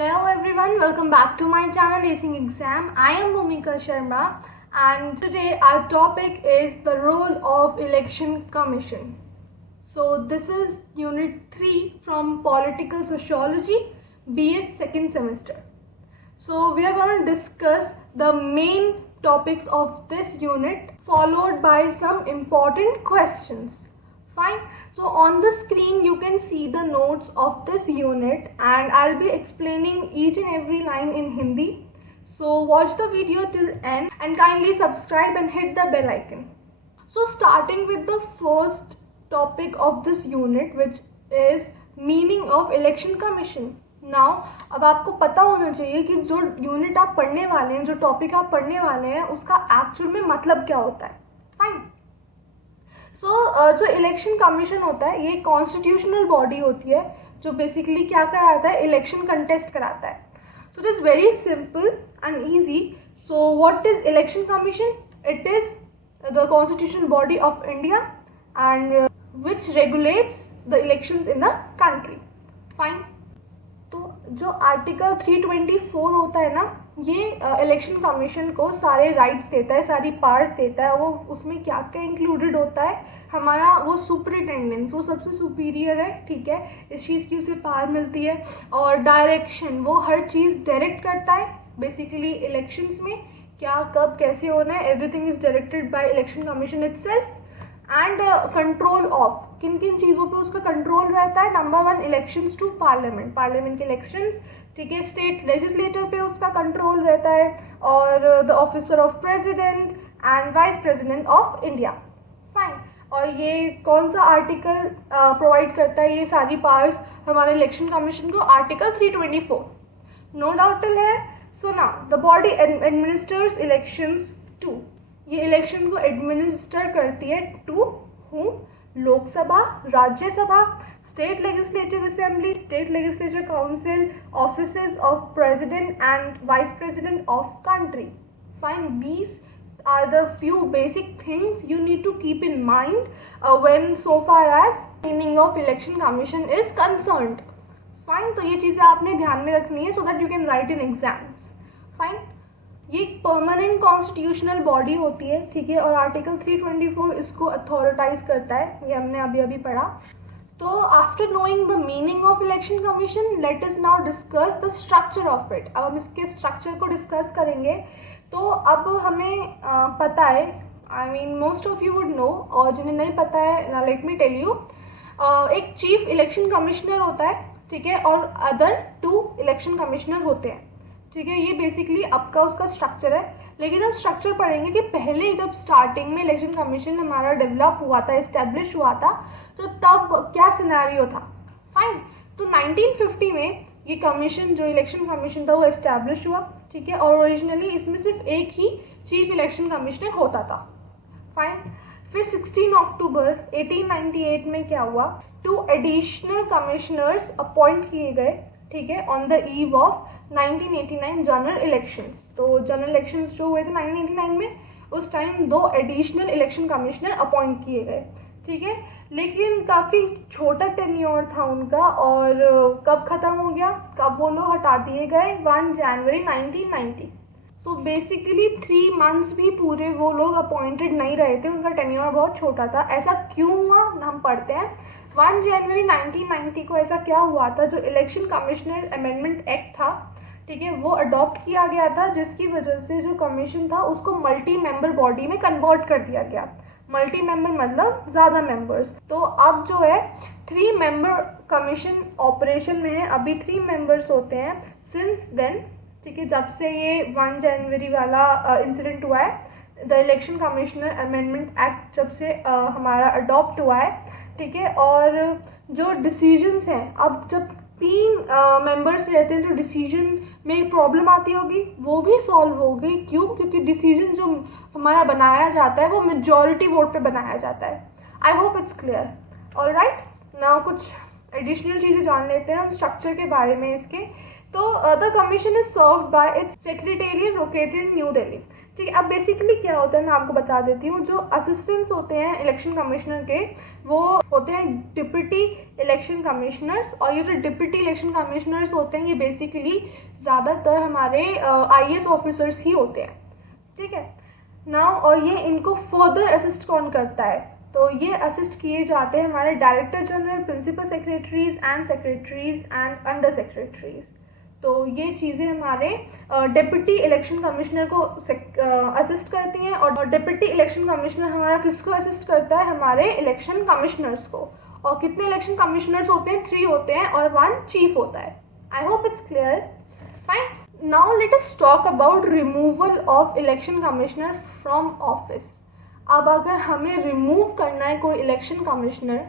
Hello everyone, welcome back to my channel Acing Exam. I am Bhumika Sharma and today our topic is the role of Election Commission. So this is Unit 3 from Political Sociology, BS second semester. So we are going to discuss the main topics of this unit followed by some important questions. Fine. So on the screen you can see the notes of this unit and I'll be explaining each and every line in Hindi. So watch the video till end and kindly subscribe and hit the bell icon. So starting with the first topic of this unit, which is meaning of election commission. Now अब आपको पता होना चाहिए कि जो unit आप पढ़ने वाले हैं, जो टॉपिक आप पढ़ने वाले हैं, उसका एक्चुअल में मतलब क्या होता है. फाइन. जो इलेक्शन कमीशन होता है ये कॉन्स्टिट्यूशनल बॉडी होती है जो बेसिकली क्या कराता है, इलेक्शन कंटेस्ट कराता है. So it is very simple and easy. So what is election commission? It is the constitutional body of India and which regulates the elections in the country. Fine. तो जो article 324 होता है ना, ये election commission को सारे rights देता है, सारी पावर्स देता है. वो उसमें क्या क्या इंक्लूडेड होता है, हमारा वो सुपरिटेंडेंस, वो सबसे सुपीरियर है. ठीक है, इस चीज़ की उसे पावर मिलती है. और डायरेक्शन, वो हर चीज़ डायरेक्ट करता है. बेसिकली इलेक्शंस में क्या कब कैसे होना है, everything is directed by election commission itself. And control of किन किन चीज़ों पे उसका कंट्रोल रहता है. Number 1, elections to parliament, parliament के इलेक्शंस. ठीक है, स्टेट लेजिस्लेटर पे उसका कंट्रोल रहता है. और the officer of president and vice president of India. Fine. और ये कौन सा आर्टिकल प्रोवाइड करता है ये सारी पावर्स हमारे इलेक्शन कमीशन को? आर्टिकल 324. नो डाउट है. So now the body administers elections to, ये इलेक्शन को एडमिनिस्टर करती है to whom? Lok Sabha, Rajya Sabha, state legislative assembly, state legislature council, offices of president and vice president of country. Fine. These are the few basic things you need to keep in mind when so far as meaning of election commission is concerned. Fine. तो ये चीज़ें आपने ध्यान में रखनी है so that you can write in exams. Fine. ये एक परमानेंट कॉन्स्टिट्यूशनल बॉडी होती है. ठीक है, और आर्टिकल 324 इसको अथॉरिटाइज करता है. ये हमने अभी अभी पढ़ा. तो after knowing the meaning of election commission, let us now discuss the structure of it. अब हम इसके स्ट्रक्चर को डिस्कस करेंगे. तो अब हमें पता है, I mean most of you would know, और जिन्हें नहीं पता है लेट मी टेल यू. एक चीफ इलेक्शन कमिश्नर होता है. ठीक है, और अदर 2 इलेक्शन कमिश्नर होते हैं. ठीक है, ये बेसिकली आपका उसका स्ट्रक्चर है. लेकिन हम स्ट्रक्चर पढ़ेंगे कि पहले जब स्टार्टिंग में इलेक्शन कमीशन हमारा डेवलप हुआ था, इस्टेब्लिश हुआ था, तो तब क्या सिनेरियो था. फाइन. तो 1950 में ये कमीशन, जो इलेक्शन कमीशन था, वो इस्टेब्लिश हुआ. ठीक है, और ओरिजिनली इसमें सिर्फ एक ही चीफ इलेक्शन कमिश्नर होता था. फाइन. फिर 16 अक्टूबर 1898 में क्या हुआ, 2 एडिशनल कमिश्नर्स अपॉइंट किए गए. ठीक है, on the eve of 1989 general elections. तो जनरल इलेक्शंस जो हुए थे 1989 में, उस time 2 additional election commissioner appoint किए गए. ठीक है, लेकिन काफ़ी छोटा टेन्योर था उनका. और कब ख़त्म हो गया, कब वो लोग हटा दिए गए? 1 जनवरी 1990. सो बेसिकली 3 मंथ्स भी पूरे वो लोग अपॉइंटेड नहीं रहे थे, उनका टेन्योर बहुत छोटा था. ऐसा क्यों हुआ, हम पढ़ते हैं. 1 जनवरी 1990 को ऐसा क्या हुआ था, जो इलेक्शन कमिश्नर अमेंडमेंट एक्ट था, ठीक है, वो अडॉप्ट किया गया था, जिसकी वजह से जो कमीशन था उसको मल्टी मेंबर बॉडी में कन्वर्ट कर दिया गया. मल्टी मेंबर मतलब ज़्यादा मेंबर्स. तो अब जो है 3 मेंबर कमीशन ऑपरेशन में है. अभी 3 मेंबर्स होते हैं सिंस देन. ठीक है, जब से ये 1 जनवरी वाला इंसिडेंट हुआ है, the election commissioner amendment act जब से हमारा अडॉप्ट हुआ है. ठीक है, और जो डिसीजंस हैं, अब जब 3 मेंबर्स रहते हैं तो डिसीजन में प्रॉब्लम आती होगी, वो भी सॉल्व हो गई. क्यों? क्योंकि डिसीजन जो हमारा बनाया जाता है वो मेजॉरिटी वोट पे बनाया जाता है. आई hope it's clear. All right, now कुछ एडिशनल चीज़ें जान लेते हैं हम स्ट्रक्चर के बारे में इसके. तो the commission is served bye it's secretariat located in new Delhi. ठीक है। अब बेसिकली क्या होता है मैं आपको बता देती हूँ। जो असिस्टेंट्स होते हैं इलेक्शन कमिश्नर के, वो होते हैं डिप्टी इलेक्शन कमिश्नर्स। और ये जो डिप्टी इलेक्शन कमिश्नर्स होते हैं ये बेसिकली ज़्यादातर हमारे IAS ऑफिसर्स ही होते हैं, ठीक है ना। और ये इनको फर्दर असिस्ट कौन करता है, तो ये असिस्ट किए जाते हैं हमारे director general, principal secretaries and under secretaries. तो ये चीज़ें हमारे डिप्टी इलेक्शन कमिश्नर को असिस्ट करती हैं। और डिप्टी इलेक्शन कमिश्नर हमारा किसको असिस्ट करता है, हमारे इलेक्शन कमिश्नर्स को। और कितने इलेक्शन कमिश्नर्स होते हैं, 3 होते हैं और 1 चीफ होता है। आई hope it's clear. Fine, now let us talk about removal of election commissioner from office. अब अगर हमें रिमूव करना है कोई इलेक्शन कमिश्नर,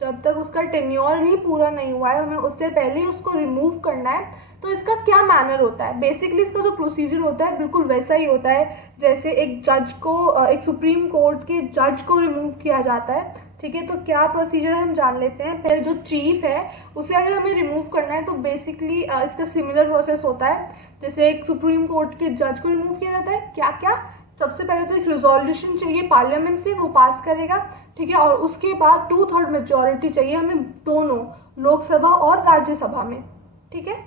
जब तक उसका टेन्योर भी पूरा नहीं हुआ है, हमें उससे पहले ही उसको रिमूव करना है, तो इसका क्या मैनर होता है। बेसिकली इसका जो प्रोसीजर होता है बिल्कुल वैसा ही होता है जैसे एक जज को, एक सुप्रीम कोर्ट के जज को रिमूव किया जाता है, ठीक है। तो क्या प्रोसीजर हम जान लेते हैं। फिर जो चीफ है उसे अगर हमें रिमूव करना है तो बेसिकली इसका सिमिलर प्रोसेस होता है जैसे एक सुप्रीम कोर्ट के जज को रिमूव किया जाता है। क्या क्या, सबसे पहले तो एक रिजोल्यूशन चाहिए पार्लियामेंट से, वो पास करेगा, ठीक है। और उसके बाद 2/3 मेजॉरिटी चाहिए हमें दोनों लोकसभा और राज्यसभा में, ठीक है।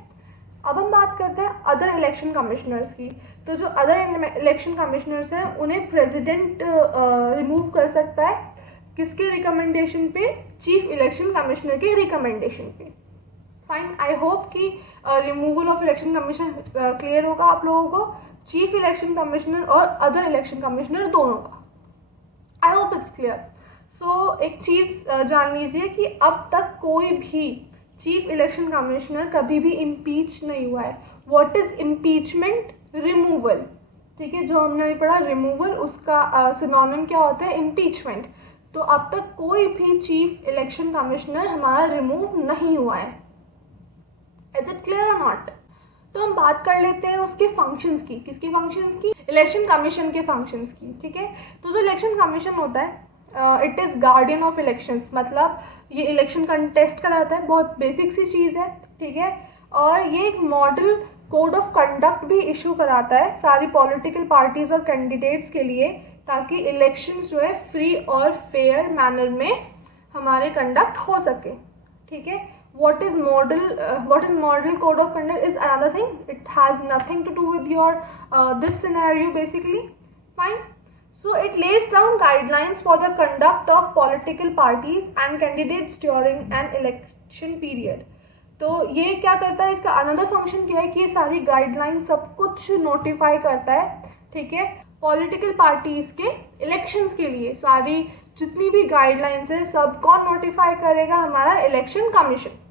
अब हम बात करते हैं अदर इलेक्शन कमिश्नर्स की। तो जो अदर इलेक्शन कमिश्नर्स हैं उन्हें प्रेसिडेंट रिमूव कर सकता है, किसके रिकमेंडेशन पे, चीफ इलेक्शन कमिश्नर के रिकमेंडेशन पे। फाइन, आई होप कि removal of election commissioner clear होगा आप लोगों को, चीफ इलेक्शन कमिश्नर और अदर इलेक्शन कमिश्नर दोनों का। I hope it's clear. So एक चीज़ जान लीजिए कि अब तक कोई भी चीफ इलेक्शन कमिश्नर कभी भी इम्पीच नहीं हुआ है। व्हाट इज इम्पीचमेंट, रिमूवल, ठीक है। जो हमने अभी पढ़ा रिमूवल, उसका सिनोनिम क्या होता है, इम्पीचमेंट। तो अब तक कोई भी चीफ इलेक्शन कमिश्नर हमारा रिमूव नहीं हुआ है। इज इट क्लियर और नॉट। तो हम बात कर लेते हैं उसके फंक्शंस की। किसके फंक्शंस की, इलेक्शन कमीशन के फंक्शंस की, ठीक है। तो जो इलेक्शन कमीशन होता है it is guardian of elections, मतलब ये इलेक्शन कंटेस्ट कराता है, बहुत बेसिक सी चीज़ है, ठीक है। और ये एक मॉडल कोड ऑफ कंडक्ट भी इशू कराता है सारी पॉलिटिकल पार्टीज और कैंडिडेट्स के लिए, ताकि इलेक्शंस जो है फ्री और फेयर मैनर में हमारे कंडक्ट हो सके, ठीक है। what is model code of conduct is another thing. It has nothing to do with your this scenario basically. Fine. So it lays down guidelines for the conduct of political parties and candidates during an election period. तो ये क्या करता है, इसका another function क्या है कि ये सारी गाइडलाइन सब कुछ नोटिफाई करता है, ठीक है। पॉलिटिकल पार्टीज के इलेक्शंस के लिए सारी जितनी भी गाइडलाइंस है सब कौन नोटिफाई करेगा, हमारा इलेक्शन कमीशन।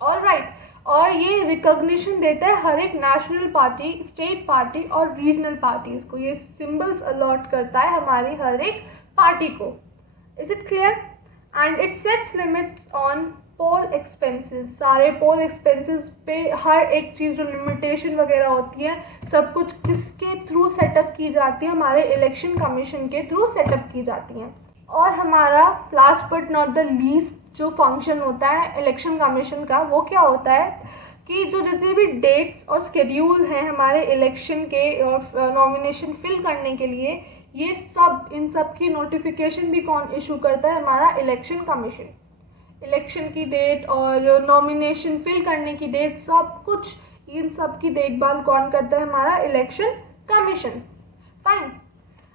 All right. और ये रिकॉग्निशन देता है हर एक नेशनल पार्टी, स्टेट पार्टी और रीजनल पार्टीज को। ये सिंबल्स अलॉट करता है हमारी हर एक पार्टी को। Is it clear. And it sets limits on poll expenses. सारे पोल एक्सपेंसेस पे हर एक चीज़ जो लिमिटेशन वगैरह होती है सब कुछ किसके थ्रू सेटअप की जाती है, हमारे इलेक्शन कमीशन के थ्रू सेटअप की जाती हैं। और हमारा last but not the least जो फंक्शन होता है इलेक्शन कमीशन का, वो क्या होता है कि जो जितने भी डेट्स और स्केड्यूल हैं हमारे इलेक्शन के और नॉमिनेशन फिल करने के लिए, ये सब इन सब की नोटिफिकेशन भी कौन इशू करता है, हमारा इलेक्शन कमीशन। इलेक्शन की डेट और नॉमिनेशन फिल करने की डेट सब कुछ इन सब की देखभाल कौन करता है, हमारा इलेक्शन कमीशन। फाइन।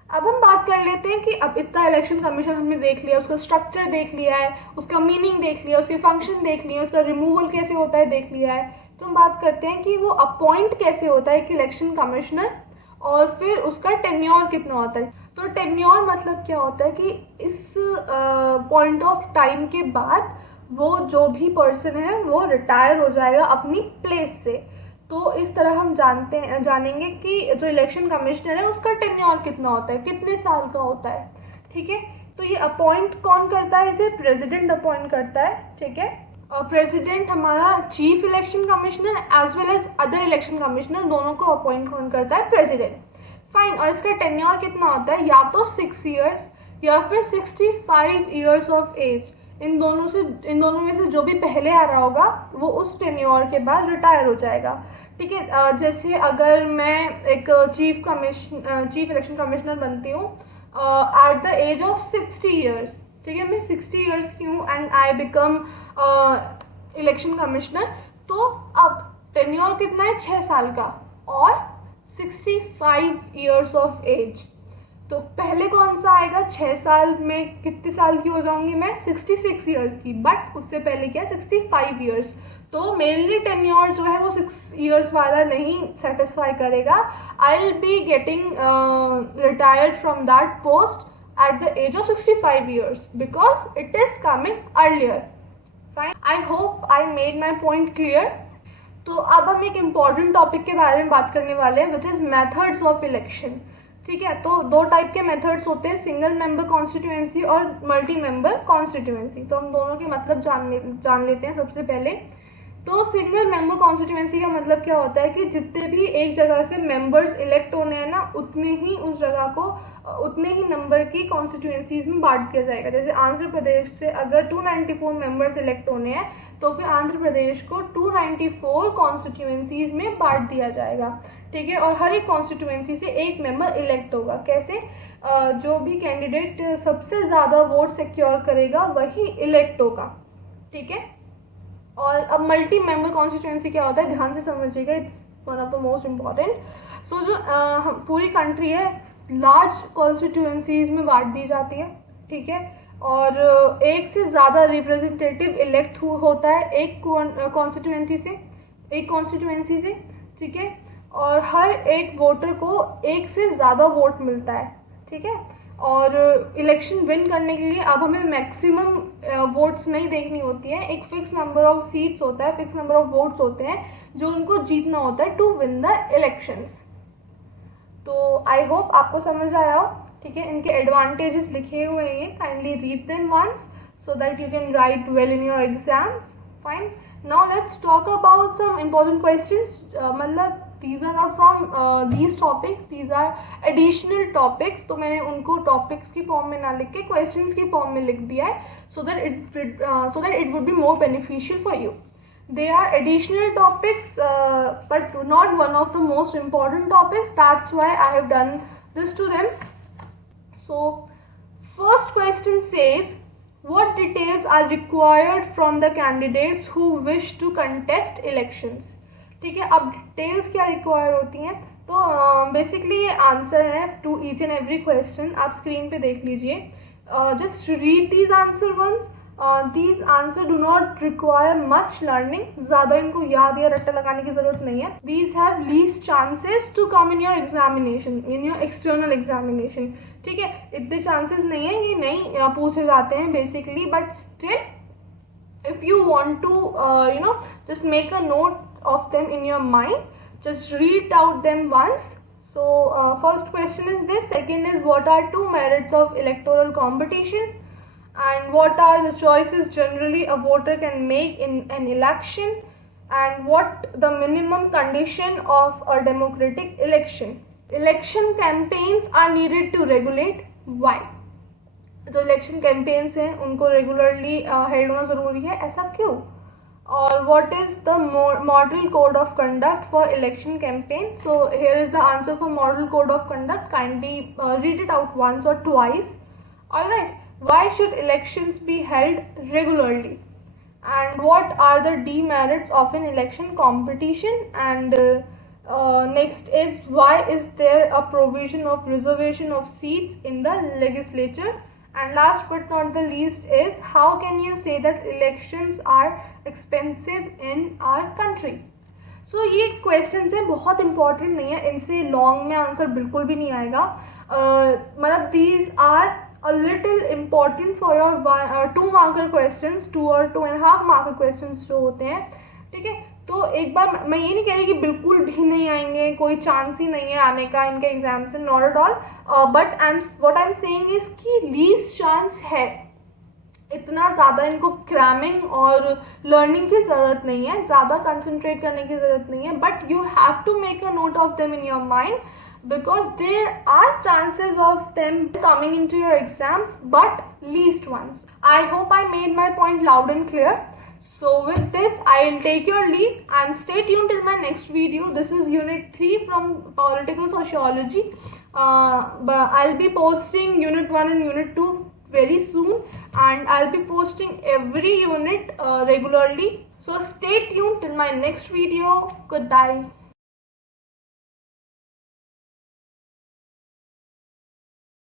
अब हम बात कर लेते हैं कि अब इतना इलेक्शन कमीशन हमने देख लिया, उसका स्ट्रक्चर देख लिया है, उसका मीनिंग देख लिया, उसके फंक्शन देख लिए, उसका रिमूवल कैसे होता है देख लिया है। तो हम बात करते हैं कि वो अपॉइंट कैसे होता है कि इलेक्शन कमिश्नर, और फिर उसका टेन्योर कितना होता है। तो टेन्योर मतलब क्या होता है कि इस पॉइंट ऑफ टाइम के बाद वो जो भी पर्सन है वो रिटायर हो जाएगा अपनी प्लेस से। तो इस तरह हम जानेंगे कि जो इलेक्शन कमिश्नर है उसका टेन्योर कितना होता है, कितने साल का होता है, ठीक है। तो ये अपॉइंट कौन करता है, इसे प्रेसिडेंट अपॉइंट करता है, ठीक है। और प्रेसिडेंट हमारा chief election commissioner as well as other election commissioner दोनों को अपॉइंट कौन करता है, प्रेसिडेंट। फाइन। और इसका टेन्योर कितना होता है, या तो 6 years या फिर 65 years ऑफ एज। इन दोनों में से जो भी पहले आ रहा होगा वो उस टेन्योर के बाद रिटायर हो जाएगा। ठीक है, जैसे अगर मैं एक चीफ इलेक्शन कमिश्नर बनती हूँ at the age of 60 years, ठीक है, मैं 60 ईयर्स की हूँ and I become election commissioner, तो अब टेन्योर कितना है, 6 साल का और 65 ईयर्स ऑफ एज। तो पहले कौन सा आएगा, 6 साल में कितने साल की हो जाऊंगी मैं, 66 ईयर्स की, बट उससे पहले क्या 65 ईयर्स। तो मेरे लिए टेन्योर जो है वो 6 ईयर्स वाला नहीं सेटिस्फाई करेगा। I will be getting retired from that post at the age of 65 years because it is coming earlier. Fine. I hope I made my point clear. तो अब हम एक इम्पॉर्टेंट टॉपिक के बारे में बात करने वाले हैं, which is methods of election. ठीक है, तो 2 टाइप के मेथड्स होते हैं, सिंगल मेंबर कॉन्स्टिट्यूएंसी और मल्टी मेंबर कॉन्स्टिट्यूएंसी। तो हम दोनों के मतलब जान लेते हैं सबसे पहले। तो सिंगल मेंबर कॉन्स्टिट्यूएंसी का मतलब क्या होता है कि जितने भी एक जगह से मेंबर्स इलेक्ट होने हैं ना, उतने ही उस जगह को उतने ही नंबर की कॉन्स्टिट्यूएंसीज में बांट दिया जाएगा। जैसे आंध्र प्रदेश से अगर 294 मेंबर्स इलेक्ट होने हैं तो फिर आंध्र प्रदेश को 294 कॉन्स्टिट्यूएंसीज में बांट दिया जाएगा। ठीक है, और हर एक कॉन्स्टिट्यूएंसी से एक मेंबर इलेक्ट होगा। कैसे, जो भी कैंडिडेट सबसे ज़्यादा वोट सिक्योर करेगा वही इलेक्ट होगा। ठीक है, और अब मल्टी मेंबर कॉन्स्टिट्यूएंसी क्या होता है, ध्यान से समझिएगा, it's one of the most important. So जो पूरी कंट्री है लार्ज कॉन्स्टिट्यूएंसीज में बांट दी जाती है। ठीक है, और एक से ज़्यादा रिप्रेजेंटेटिव इलेक्ट होता है एक कॉन्स्टिट्यूएंसी से। ठीक है, और हर एक वोटर को एक से ज़्यादा वोट मिलता है। ठीक है, और इलेक्शन विन करने के लिए अब हमें मैक्सिमम वोट्स नहीं देखनी होती है, एक फिक्स नंबर ऑफ सीट्स होता है, फिक्स नंबर ऑफ वोट्स होते हैं जो उनको जीतना होता है टू विन द इलेक्शंस। तो आई होप आपको समझ आया हो। ठीक है, इनके एडवांटेजेस लिखे हुए हैं, kindly read them once so that you can write well in your exams. Fine. Now let's talk about some important questions. मतलब these are not from these topics, these are additional topics. तो मैंने उनको topics की form में ना लिख के questions की form में लिख दिया है so that it would be more beneficial for you. They are additional topics but not one of the most important topics. That's why I have done this to them. So first question says, what details are required from the candidates who wish to contest elections? ठीक है, अब details क्या require होती हैं, तो basically ये answer है to each and every question. आप स्क्रीन पे देख लीजिए, just read these answer once. These answer do not require much learning, ज़्यादा इनको याद या रट्टा लगाने की ज़रूरत नहीं है। These have least chances to come in your examination, in your external examination. ठीक है, इतने चांसेस नहीं है, ये नहीं पूछे जाते हैं basically, but still if you want to just make a note of them in your mind, just read out them once. So first question is this, second is what are 2 merits of electoral competition, and what are the choices generally a voter can make in an election, and what the minimum condition of a democratic election. Election campaigns are needed to regulate. Why? जो election campaigns हैं उनको regularly held होना ज़रूरी है, ऐसा क्यों? और what is the model code of conduct for election campaign? So here is the answer for model code of conduct. Kindly read it out once or twice. Alright, why should elections be held regularly? And what are the demerits of an election competition? And next is, why is there a provision of reservation of seats in the legislature? And last but not the least is, how can you say that elections are expensive in our country? So ये questions हैं, बहुत important नहीं है, इनसे long में answer बिल्कुल भी नहीं आएगा। मतलब these are a little important for your 2 marker questions, 2 और 2.5 marker questions जो होते हैं। ठीक है, तो एक बार मैं ये नहीं कह रही कि बिल्कुल भी नहीं आएंगे, कोई चांस ही नहीं है आने का इनके एग्जाम से, not at all, but what I am saying is कि लीस्ट चांस है, इतना ज़्यादा इनको क्रैमिंग और लर्निंग की ज़रूरत नहीं है, ज़्यादा कंसंट्रेट करने की ज़रूरत नहीं है, but you have to make a note of them in your mind because there are chances of them coming into your exams, but least ones. I hope I made my point loud and clear. So with this, I'll take your leave and stay tuned till my next video. This is unit 3 from political sociology. But I'll be posting unit 1 and unit 2 very soon, and I'll be posting every unit regularly. So stay tuned till my next video. Goodbye.